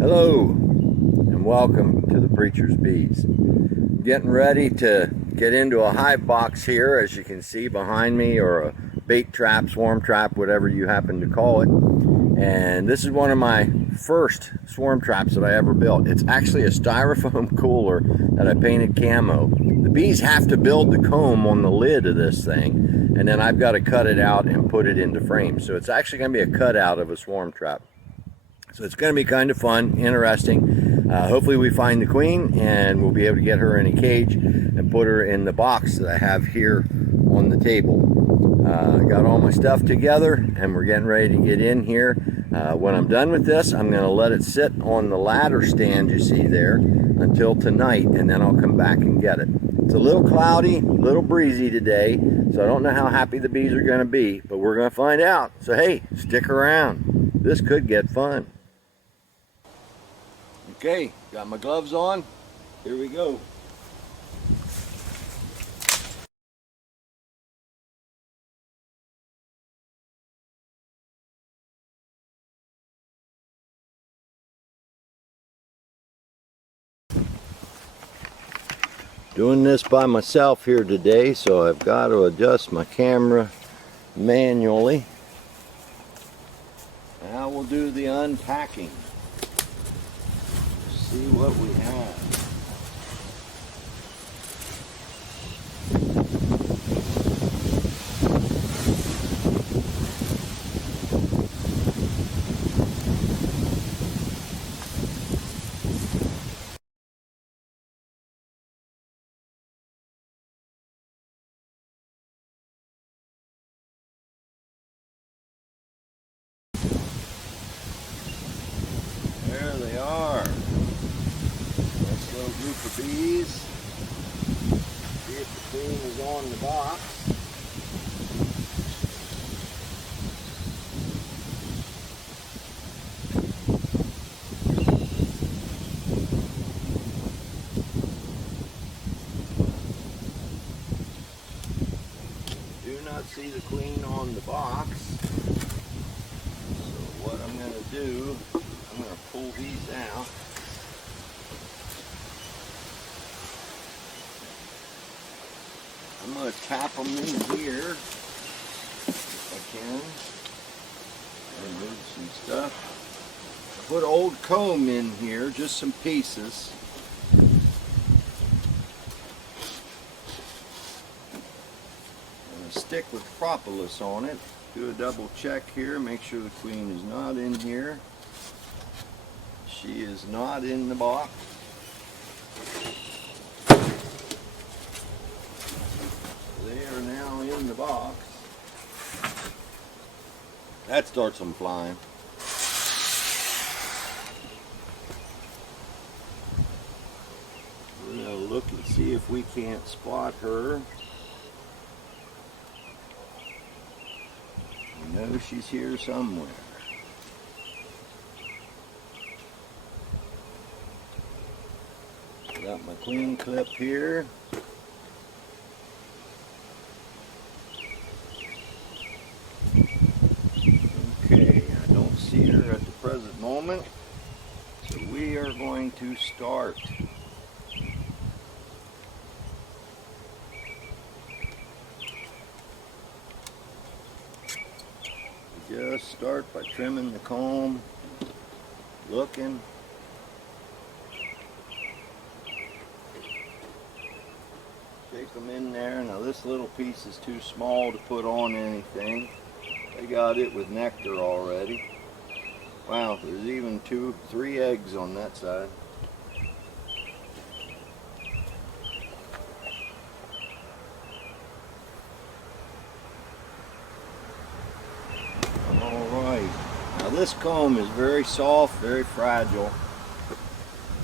Hello and welcome to the Preacher's Bees. Getting ready to get into a hive box here, as you can see behind me, or a bait trap, swarm trap, whatever you happen to call it. And this is one of my first swarm traps that I ever built. It's actually a styrofoam cooler that I painted camo. The bees have to build the comb on the lid of this thing, and then I've got to cut it out and put it into frames. So it's actually going to be a cutout of a swarm trap. So it's going to be kind of fun, interesting. Hopefully we find the queen and we'll be able to get her in a cage and put her in the box that I have here on the table. Got all my stuff together and we're getting ready to get in here. When I'm done with this, I'm going to let it sit on the ladder stand you see there until tonight, and then I'll come back and get it. It's a little cloudy, a little breezy today, so I don't know how happy the bees are going to be, but we're going to find out. So hey, stick around. This could get fun. Okay, got my gloves on. Here we go. Doing this by myself here today, so I've got to adjust my camera manually. Now we'll do the unpacking. See what we have. There they are. Nice little group of bees. See if the queen is on the box. Do not see the queen on the box. So what I'm going to do, I'm going to pull these out. I'm going to tap them in here if I can. Remove some stuff. Put old comb in here, just some pieces. I'm going to stick with propolis on it. Do a double check here, make sure the queen is not in here. She is not in the box. They are now in the box. That starts them flying. We're going to look and see if we can't spot her. I know she's here somewhere. Got my queen clip here. Okay, I don't see her at the present moment, so we are going to start. Just start by trimming the comb, looking. Take them in there. Now this little piece is too small to put on anything. They got it with nectar already. Wow, there's even 3 eggs on that side. Alright, now this comb is very soft, very fragile,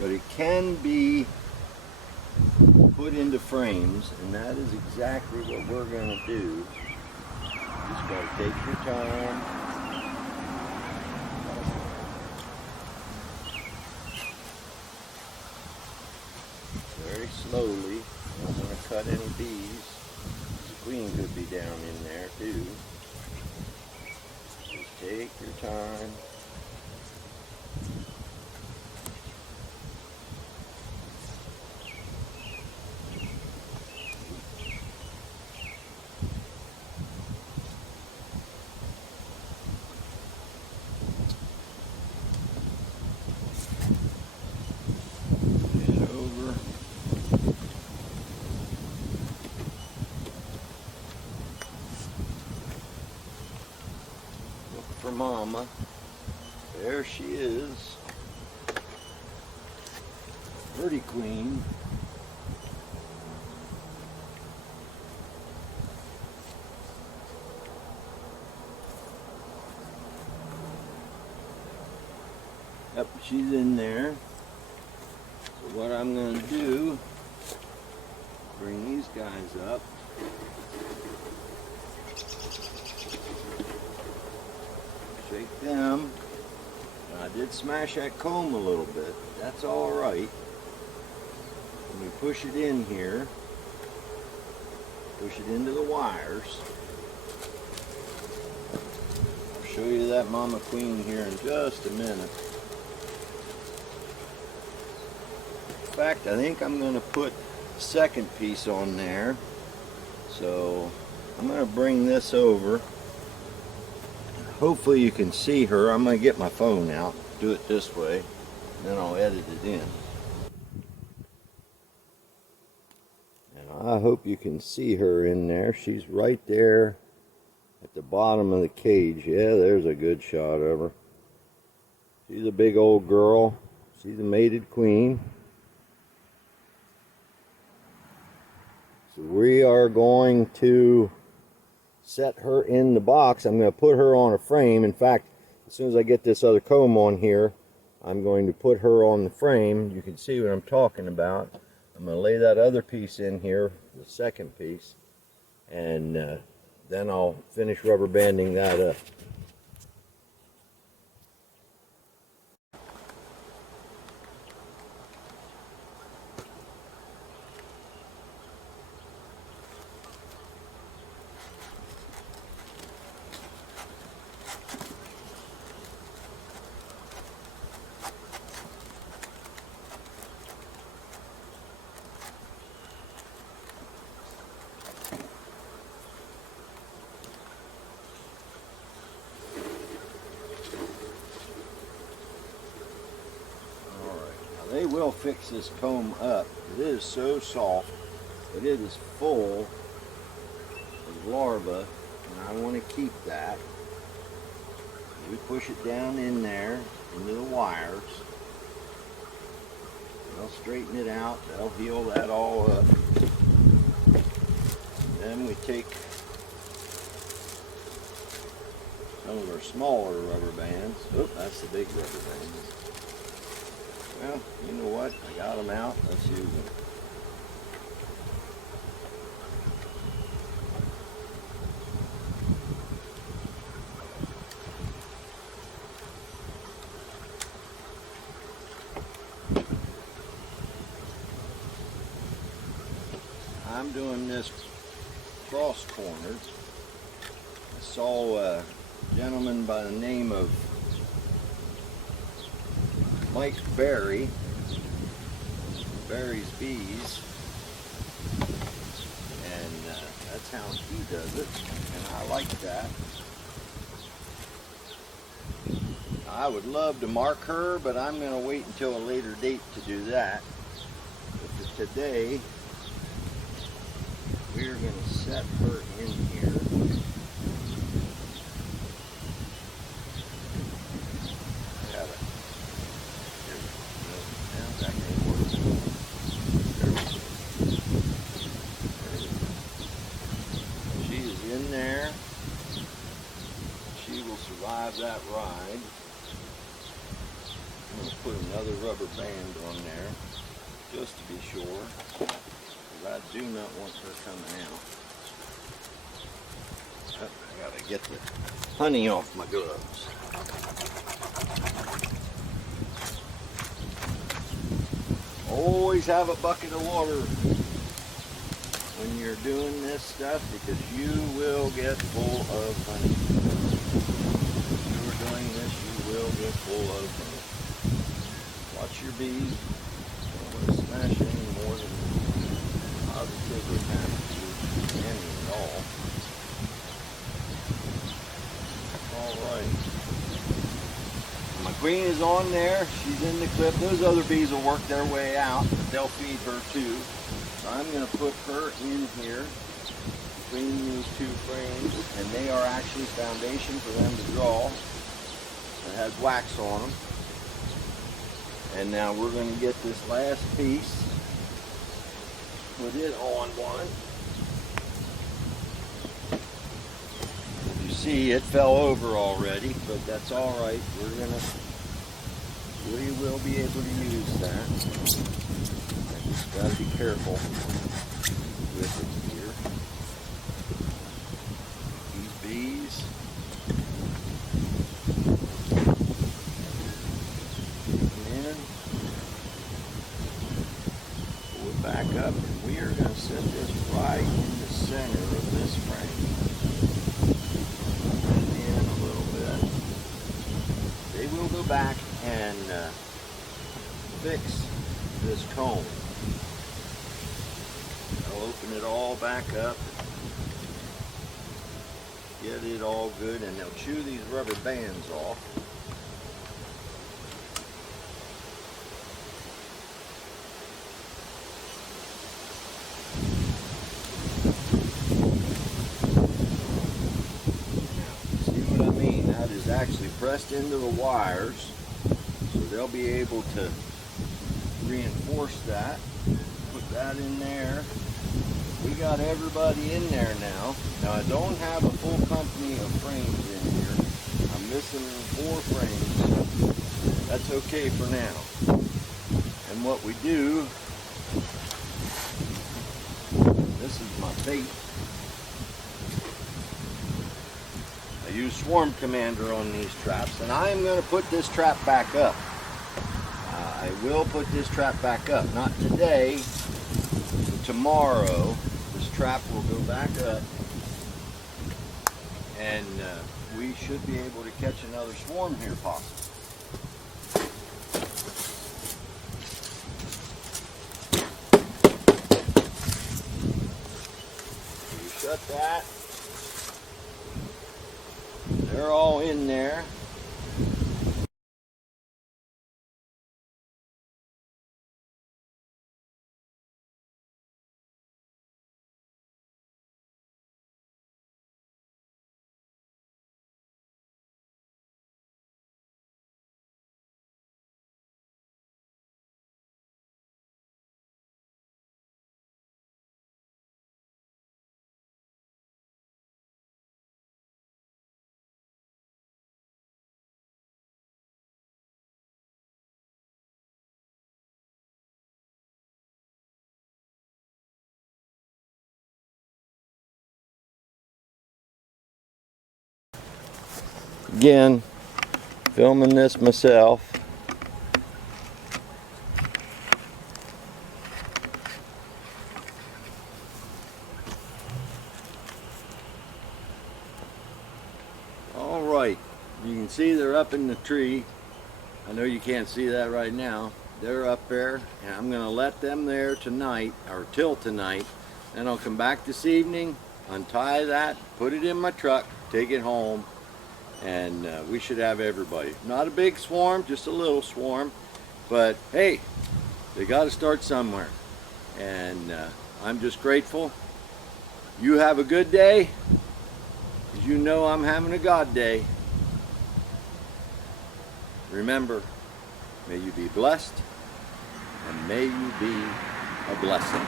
but it can be put into frames, and that is exactly what we're going to do. Just got to take your time. Very slowly. You don't want to cut any bees. The queen could be down in there too. Just take your time. mama. There she is. Pretty queen. Yep, she's in there. So what I'm going to do, bring these guys up. Shake them. I did smash that comb a little bit. That's all right. When we push it in here, push it into the wires. I'll show you that mama queen here in just a minute. In fact, I think I'm going to put the second piece on there. So I'm going to bring this over. Hopefully you can see her. I'm going to get my phone out, do it this way, and then I'll edit it in. And I hope you can see her in there. She's right there at the bottom of the cage. Yeah, there's a good shot of her. She's a big old girl. She's a mated queen. So we are going to set her in the box. I'm going to put her on a frame. In fact, as soon as I get this other comb on here, I'm going to put her on the frame. You can see what I'm talking about. I'm going to lay that other piece in here, the second piece, and then I'll finish rubber banding that up. They will fix this comb up. It is so soft, but it is full of larvae, and I want to keep that. We push it down in there, into the wires. They'll straighten it out. They'll heal that all up. Then we take some of our smaller rubber bands. Oh, that's the big rubber band. Well, you know what? I got them out. Let's use them. I'm doing this cross cornered. I saw a gentleman by the name of Mike Barry's Bees, and that's how he does it, and I like that. I would love to mark her, but I'm going to wait until a later date to do that. But for today, we're going to set her in here. That ride. I'm going to put another rubber band on there just to be sure, because I do not want her coming out. Oh, I gotta get the honey off my gloves. Always have a bucket of water when you're doing this stuff, because you will get full of honey. Doing this, you will get full of honey. Watch your bees. Don't want to smash any more than positively have to, any at all. Alright. My queen is on there. She's in the clip. Those other bees will work their way out, but they'll feed her too. So I'm going to put her in here between these two frames, and they are actually foundation for them to draw. It has wax on them. And now we're going to get this last piece, put it on one. As you see, it fell over already, but that's all right. We will be able to use that. I just got to be careful with it here. These bees. In. Pull it back up, and we are going to set this right in the center of this frame. In a little bit. They will go back and fix this comb. I'll open it all back up, get it all good, and they'll chew these rubber bands off. See what I mean? That is actually pressed into the wires, so they'll be able to reinforce that. Put that in there. We got everybody in there now. Now I don't have a full company of frames in here. I'm missing 4 frames. That's okay for now. And what we do, this is my bait. I use Swarm Commander on these traps, and I am going to put this trap back up. I will put this trap back up. Not today, but tomorrow. This trap will go back up, and we should be able to catch another swarm here possibly. You shut that. They're all in there. Again, filming this myself. All right, you can see they're up in the tree. I know you can't see that right now. They're up there, and I'm gonna let them there tonight, or till tonight. Then I'll come back this evening, untie that, put it in my truck, take it home, and we should have everybody. Not a big swarm, just a little swarm, but hey, they got to start somewhere, and I'm just grateful. You have a good day, because you know I'm having a God day. Remember, may you be blessed, and may you be a blessing.